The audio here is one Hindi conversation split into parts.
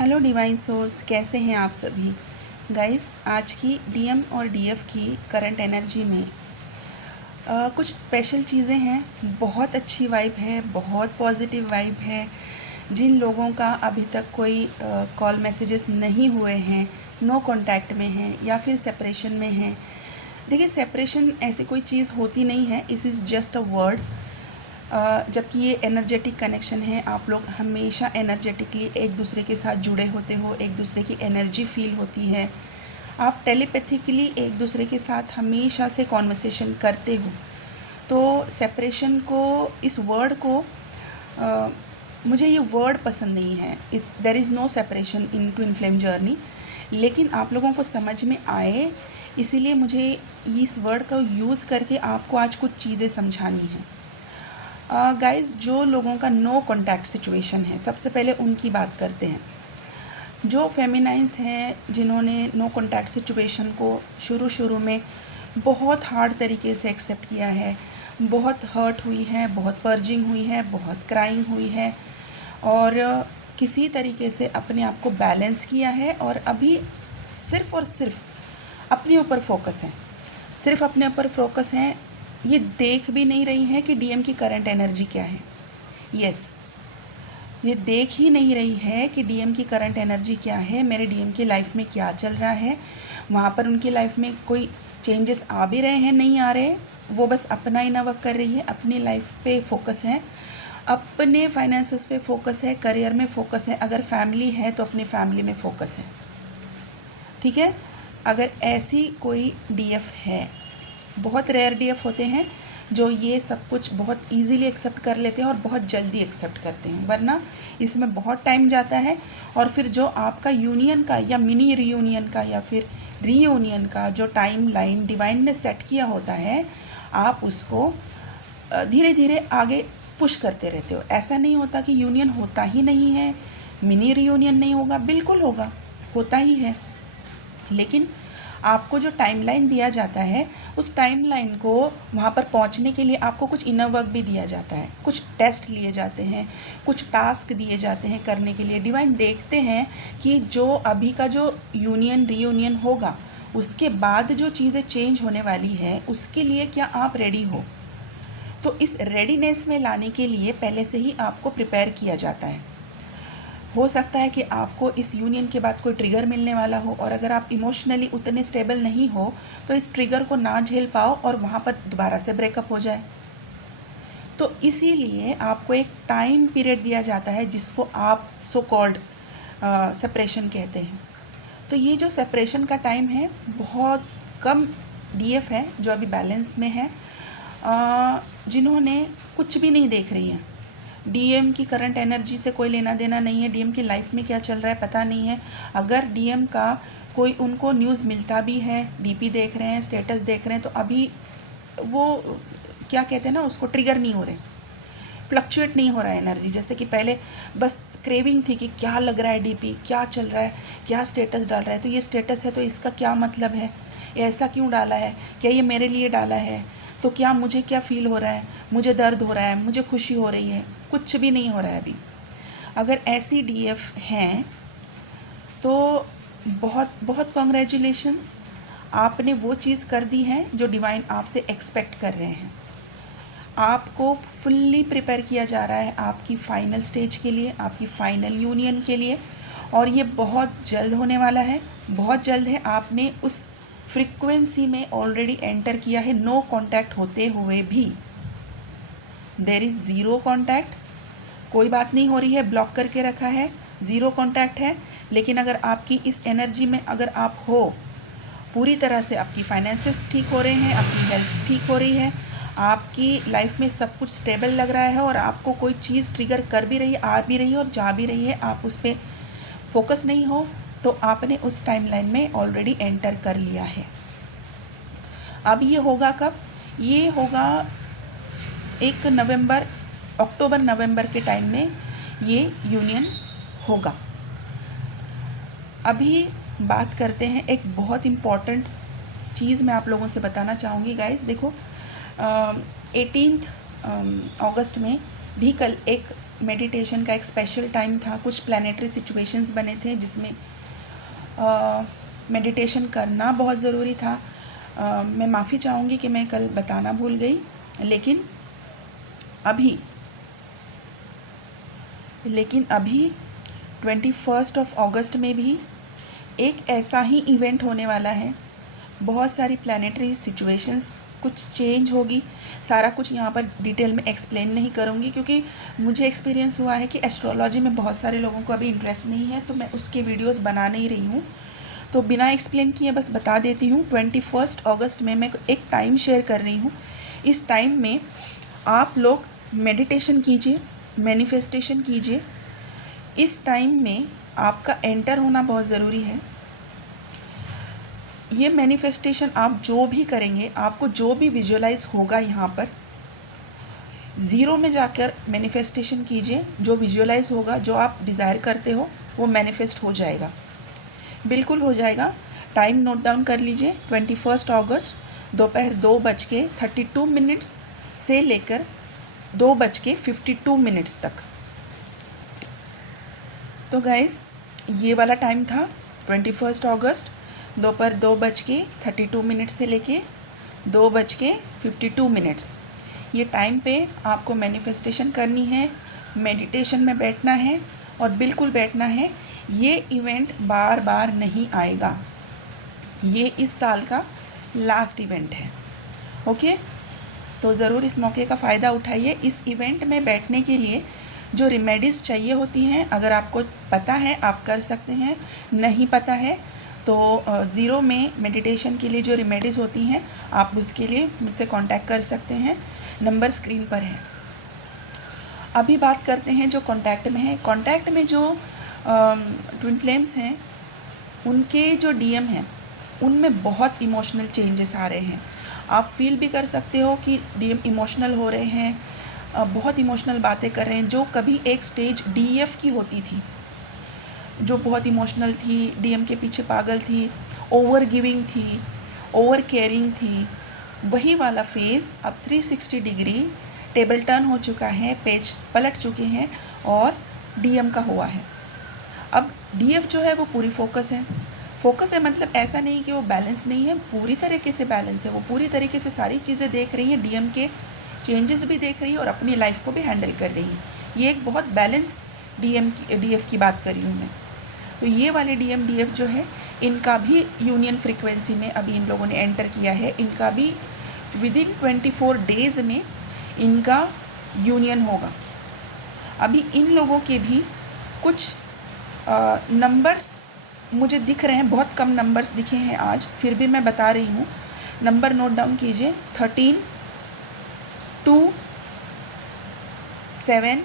हेलो डिवाइन सोल्स, कैसे हैं आप सभी गाइस। आज की डीएम और डीएफ की करंट एनर्जी में कुछ स्पेशल चीज़ें हैं। बहुत अच्छी वाइब है, बहुत पॉजिटिव वाइब है। जिन लोगों का अभी तक कोई कॉल मैसेजेस नहीं हुए हैं, नो कांटेक्ट में हैं या फिर सेपरेशन में हैं। देखिए, सेपरेशन ऐसी कोई चीज़ होती नहीं है, it is just a word. जबकि ये एनर्जेटिक कनेक्शन है, आप लोग हमेशा एनर्जेटिकली एक दूसरे के साथ जुड़े होते हो, एक दूसरे की एनर्जी फील होती है, आप टेलीपैथिकली एक दूसरे के साथ हमेशा से कॉन्वर्सेशन करते हो। तो सेपरेशन को, इस वर्ड को मुझे ये वर्ड पसंद नहीं है। It's there is no separation in twin flame journey. लेकिन आप लोगों को समझ में आए, इसीलिए मुझे इस वर्ड का यूज़ करके आपको आज कुछ चीज़ें समझानी है। गाइस, जो लोगों का नो कांटेक्ट सिचुएशन है, सबसे पहले उनकी बात करते हैं। जो फेमिनाइंस हैं, जिन्होंने नो कांटेक्ट सिचुएशन को शुरू में बहुत हार्ड तरीके से एक्सेप्ट किया है, बहुत हर्ट हुई है, बहुत पर्जिंग हुई है, बहुत क्राइंग हुई है, और किसी तरीके से अपने आप को बैलेंस किया है, और अभी सिर्फ़ और सिर्फ अपने ऊपर फोकस है, सिर्फ अपने ऊपर फोकस है। ये देख भी नहीं रही हैं कि डीएम की करंट एनर्जी क्या है। यस, ये देख ही नहीं रही है कि डीएम की करंट एनर्जी क्या है, मेरे डीएम की लाइफ में क्या चल रहा है। वहाँ पर उनकी लाइफ में कोई चेंजेस आ भी रहे हैं, नहीं आ रहे, वो बस अपना ही ना वर्क कर रही है, अपनी लाइफ पे फोकस है, अपने फाइनेंसेस पे फोकस है, करियर में फोकस है। अगर फैमिली है तो अपनी फैमिली में फोकस है। ठीक है, अगर ऐसी कोई डीएफ है, बहुत रेयर डीएफ होते हैं जो ये सब कुछ बहुत इजीली एक्सेप्ट कर लेते हैं और बहुत जल्दी एक्सेप्ट करते हैं, वरना इसमें बहुत टाइम जाता है। और फिर जो आपका यूनियन का या मिनी रीयूनियन का या फिर रीयूनियन का जो टाइम लाइन डिवाइन ने सेट किया होता है, आप उसको धीरे धीरे आगे पुश करते रहते हो। ऐसा नहीं होता कि यूनियन होता ही नहीं है, मिनी रीयूनियन नहीं होगा, बिल्कुल होगा, होता ही है। लेकिन आपको जो टाइमलाइन दिया जाता है, उस टाइमलाइन को वहाँ पर पहुँचने के लिए आपको कुछ इनर वर्क भी दिया जाता है, कुछ टेस्ट लिए जाते हैं, कुछ टास्क दिए जाते हैं करने के लिए। डिवाइन देखते हैं कि जो अभी का जो यूनियन रीयूनियन होगा, उसके बाद जो चीज़ें चेंज होने वाली है, उसके लिए क्या आप रेडी हो। तो इस रेडीनेस में लाने के लिए पहले से ही आपको प्रिपेयर किया जाता है। हो सकता है कि आपको इस यूनियन के बाद कोई ट्रिगर मिलने वाला हो, और अगर आप इमोशनली उतने स्टेबल नहीं हो तो इस ट्रिगर को ना झेल पाओ और वहाँ पर दोबारा से ब्रेकअप हो जाए। तो इसीलिए आपको एक टाइम पीरियड दिया जाता है, जिसको आप सो कॉल्ड सेपरेशन कहते हैं। तो ये जो सेपरेशन का टाइम है, बहुत कम डीएफ है जो अभी बैलेंस में है, जिन्होंने कुछ भी नहीं देख रही हैं। डीएम की करंट एनर्जी से कोई लेना देना नहीं है, डीएम की लाइफ में क्या चल रहा है पता नहीं है। अगर डीएम का कोई उनको न्यूज़ मिलता भी है, डीपी देख रहे हैं, स्टेटस देख रहे हैं, तो अभी वो क्या कहते हैं ना, उसको ट्रिगर नहीं हो रहे, फ्लक्चुएट नहीं हो रहा है एनर्जी। जैसे कि पहले बस क्रेविंग थी कि क्या लग रहा है डीपी, क्या चल रहा है, क्या स्टेटस डाल रहा है, तो ये स्टेटस है तो इसका क्या मतलब है, ऐसा क्यों डाला है, क्या ये मेरे लिए डाला है, तो क्या मुझे क्या फ़ील हो रहा है, मुझे दर्द हो रहा है, मुझे खुशी हो रही है, कुछ भी नहीं हो रहा है अभी। अगर ऐसी डीएफ हैं तो बहुत बहुत कॉन्ग्रेचुलेशंस, आपने वो चीज़ कर दी है जो डिवाइन आपसे एक्सपेक्ट कर रहे हैं। आपको फुल्ली प्रिपेयर किया जा रहा है आपकी फ़ाइनल स्टेज के लिए, आपकी फ़ाइनल यूनियन के लिए, और ये बहुत जल्द होने वाला है, बहुत जल्द है। आपने उस फ्रीक्वेंसी में ऑलरेडी एंटर किया है, नो कांटेक्ट होते हुए भी। देयर इज़ ज़ीरो कांटेक्ट, कोई बात नहीं हो रही है, ब्लॉक करके रखा है, ज़ीरो कांटेक्ट है। लेकिन अगर आपकी इस एनर्जी में अगर आप हो, पूरी तरह से आपकी फाइनेंसेस ठीक हो रहे हैं, आपकी हेल्थ ठीक हो रही है, आपकी लाइफ में सब कुछ स्टेबल लग रहा है, और आपको कोई चीज़ ट्रिगर कर भी रही है, आ भी रही है और जा भी रही है, आप उस पर फोकस नहीं हो, तो आपने उस टाइमलाइन में ऑलरेडी एंटर कर लिया है। अब ये होगा कब? ये होगा एक नवंबर, अक्टूबर नवंबर के टाइम में ये यूनियन होगा। अभी बात करते हैं, एक बहुत इम्पॉर्टेंट चीज़ मैं आप लोगों से बताना चाहूँगी गाइस। देखो, 18 अगस्त में भी कल एक मेडिटेशन का एक स्पेशल टाइम था, कुछ प्लानिटरी सिचुएशंस बने थे जिसमें मेडिटेशन करना बहुत ज़रूरी था। मैं माफ़ी चाहूँगी कि मैं कल बताना भूल गई, लेकिन अभी 21 अगस्त में भी एक ऐसा ही इवेंट होने वाला है। बहुत सारी प्लानिटरी सिचुएशंस कुछ चेंज होगी। सारा कुछ यहाँ पर डिटेल में एक्सप्लेन नहीं करूँगी, क्योंकि मुझे एक्सपीरियंस हुआ है कि एस्ट्रोलॉजी में बहुत सारे लोगों को अभी इंटरेस्ट नहीं है, तो मैं उसके वीडियोस बना नहीं रही हूँ। तो बिना एक्सप्लेन किए बस बता देती हूँ। 21 अगस्त में मैं एक टाइम शेयर कर रही हूँ। इस टाइम में आप लोग मेडिटेशन कीजिए, मैनिफेस्टेशन कीजिए। इस टाइम में आपका एंटर होना बहुत ज़रूरी है। ये मैनिफेस्टेशन आप जो भी करेंगे, आपको जो भी विजुअलाइज होगा, यहाँ पर ज़ीरो में जाकर मैनिफेस्टेशन कीजिए। जो विजुअलाइज होगा, जो आप डिज़ायर करते हो, वो मैनिफेस्ट हो जाएगा, बिल्कुल हो जाएगा। टाइम नोट डाउन कर लीजिए। 21 अगस्त दोपहर 2:32 से लेकर 2:52 तक। तो गाइस, ये वाला टाइम था 21 अगस्त दोपहर 2:32 से लेके 2:52। ये टाइम पे आपको मैनिफेस्टेशन करनी है, मेडिटेशन में बैठना है और बिल्कुल बैठना है। ये इवेंट बार बार नहीं आएगा, ये इस साल का लास्ट इवेंट है। ओके, तो ज़रूर इस मौके का फ़ायदा उठाइए। इस इवेंट में बैठने के लिए जो रेमेडीज़ चाहिए होती हैं, अगर आपको पता है आप कर सकते हैं, नहीं पता है तो ज़ीरो में मेडिटेशन के लिए जो रेमेडीज़ होती हैं आप उसके लिए मुझसे कांटेक्ट कर सकते हैं। नंबर स्क्रीन पर है। अभी बात करते हैं जो कांटेक्ट में है। कांटेक्ट में जो ट्विन फ्लेम्स हैं, उनके जो डीएम हैं, उनमें बहुत इमोशनल चेंजेस आ रहे हैं। आप फील भी कर सकते हो कि डीएम इमोशनल हो रहे हैं, बहुत इमोशनल बातें कर रहे हैं। जो कभी एक स्टेज डीएफ की होती थी, जो बहुत इमोशनल थी, डीएम के पीछे पागल थी, ओवर गिविंग थी, ओवर केयरिंग थी, वही वाला फेज़ अब 360 डिग्री टेबल टर्न हो चुका है, पेज पलट चुके हैं और डीएम का हुआ है। अब डीएफ जो है वो पूरी फोकस है, मतलब ऐसा नहीं कि वो बैलेंस नहीं है, पूरी तरीके से बैलेंस है। वो पूरी तरीके से सारी चीज़ें देख रही हैं, डीएम के चेंजेस भी देख रही है और अपनी लाइफ को भी हैंडल कर रही है। ये एक बहुत बैलेंस डीएफ की बात कर रही हूँ मैं। तो ये वाले डीएफ जो है, इनका भी यूनियन फ्रीक्वेंसी में अभी इन लोगों ने एंटर किया है। इनका भी विदिन 24 डेज़ में इनका यूनियन होगा। अभी इन लोगों के भी कुछ नंबर्स मुझे दिख रहे हैं, बहुत कम नंबर्स दिखे हैं आज, फिर भी मैं बता रही हूँ। नंबर नोट डाउन कीजिए। 13, 2, 7,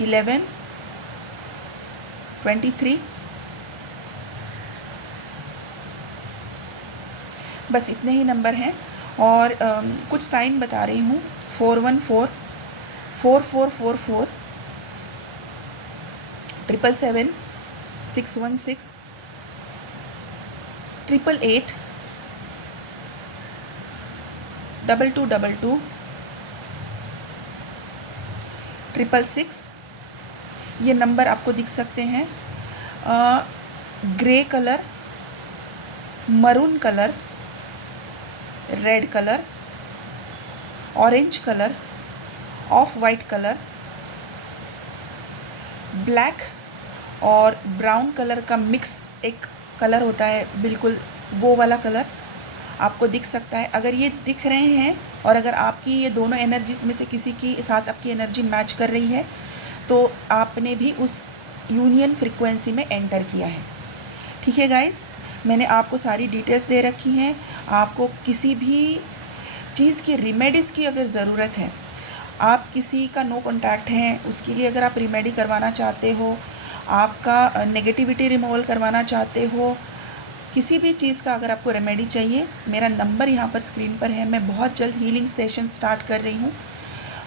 11, 23। बस इतने ही नंबर हैं। और कुछ साइन बता रही हूँ। 414, 4444, 777, 616, 888, 2222, 666। ये नंबर आपको दिख सकते हैं। Grey colour, maroon colour, red colour, orange colour, of white colour, black और ब्राउन कलर का मिक्स एक कलर होता है, बिल्कुल वो वाला कलर आपको दिख सकता है। अगर ये दिख रहे हैं और अगर आपकी ये दोनों एनर्जीज में से किसी की साथ आपकी एनर्जी मैच कर रही है, तो आपने भी उस यूनियन फ्रीक्वेंसी में एंटर किया है। ठीक है गाइस, मैंने आपको सारी डिटेल्स दे रखी हैं। आपको किसी भी चीज़ की रेमेडीज़ की अगर ज़रूरत है, आप किसी का नो कॉन्टैक्ट हैं, उसके लिए अगर आप रेमेडी करवाना चाहते हो, आपका नेगेटिविटी रिमूवल करवाना चाहते हो, किसी भी चीज़ का अगर आपको रेमेडी चाहिए, मेरा नंबर यहाँ पर स्क्रीन पर है। मैं बहुत जल्द हीलिंग सेशन स्टार्ट कर रही हूँ।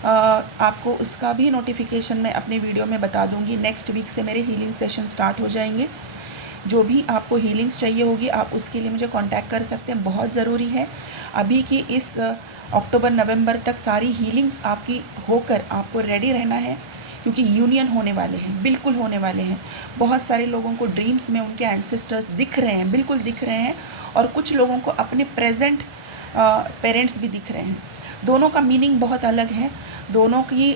आपको उसका भी नोटिफिकेशन मैं अपने वीडियो में बता दूँगी। नेक्स्ट वीक से मेरे हीलिंग सेशन स्टार्ट हो जाएंगे। जो भी आपको हीलिंग्स चाहिए होगी, आप उसके लिए मुझे कांटेक्ट कर सकते हैं। बहुत ज़रूरी है अभी की इस अक्टूबर नवंबर तक सारी हीलिंग्स आपकी होकर आपको रेडी रहना है, क्योंकि यूनियन होने वाले हैं, बिल्कुल होने वाले हैं। बहुत सारे लोगों को ड्रीम्स में उनके एंसेस्टर्स दिख रहे हैं, बिल्कुल दिख रहे हैं, और कुछ लोगों को अपने प्रेजेंट पेरेंट्स भी दिख रहे हैं। दोनों का मीनिंग बहुत अलग है, दोनों की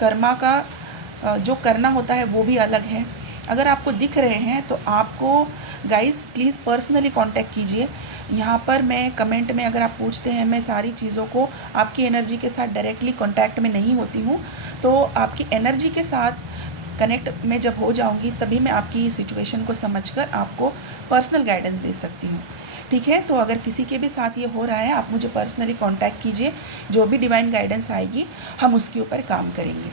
कर्मा का जो करना होता है वो भी अलग है। अगर आपको दिख रहे हैं तो आपको गाइस प्लीज़ पर्सनली कांटेक्ट कीजिए। यहाँ पर मैं कमेंट में अगर आप पूछते हैं, मैं सारी चीज़ों को आपकी एनर्जी के साथ डायरेक्टली कांटेक्ट में नहीं होती हूँ, तो आपकी एनर्जी के साथ कनेक्ट में जब हो जाऊँगी तभी मैं आपकी सिचुएशन को समझकर आपको पर्सनल गाइडेंस दे सकती हूँ। ठीक है, तो अगर किसी के भी साथ ये हो रहा है, आप मुझे पर्सनली कांटेक्ट कीजिए, जो भी डिवाइन गाइडेंस आएगी हम उसके ऊपर काम करेंगे।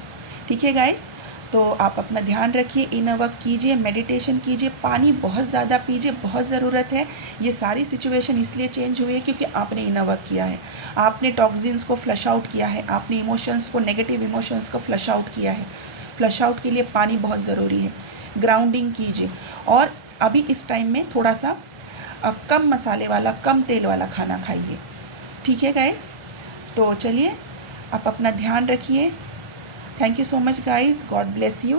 ठीक है गाइस, तो आप अपना ध्यान रखिए, इनर वर्क कीजिए, मेडिटेशन कीजिए, पानी बहुत ज़्यादा पीजिए, बहुत ज़रूरत है। ये सारी सिचुएशन इसलिए चेंज हुई है क्योंकि आपने इनर वर्क किया है, आपने टॉक्सिन्स को फ्लश आउट किया है, आपने इमोशंस को, नेगेटिव इमोशंस को फ्लश आउट किया है। फ्लश आउट के लिए पानी बहुत ज़रूरी है। ग्राउंडिंग कीजिए, और अभी इस टाइम में थोड़ा सा कम मसाले वाला, कम तेल वाला खाना खाइए। ठीक है गाइस, तो चलिए आप अपना ध्यान रखिए। Thank you so much guys, God bless you.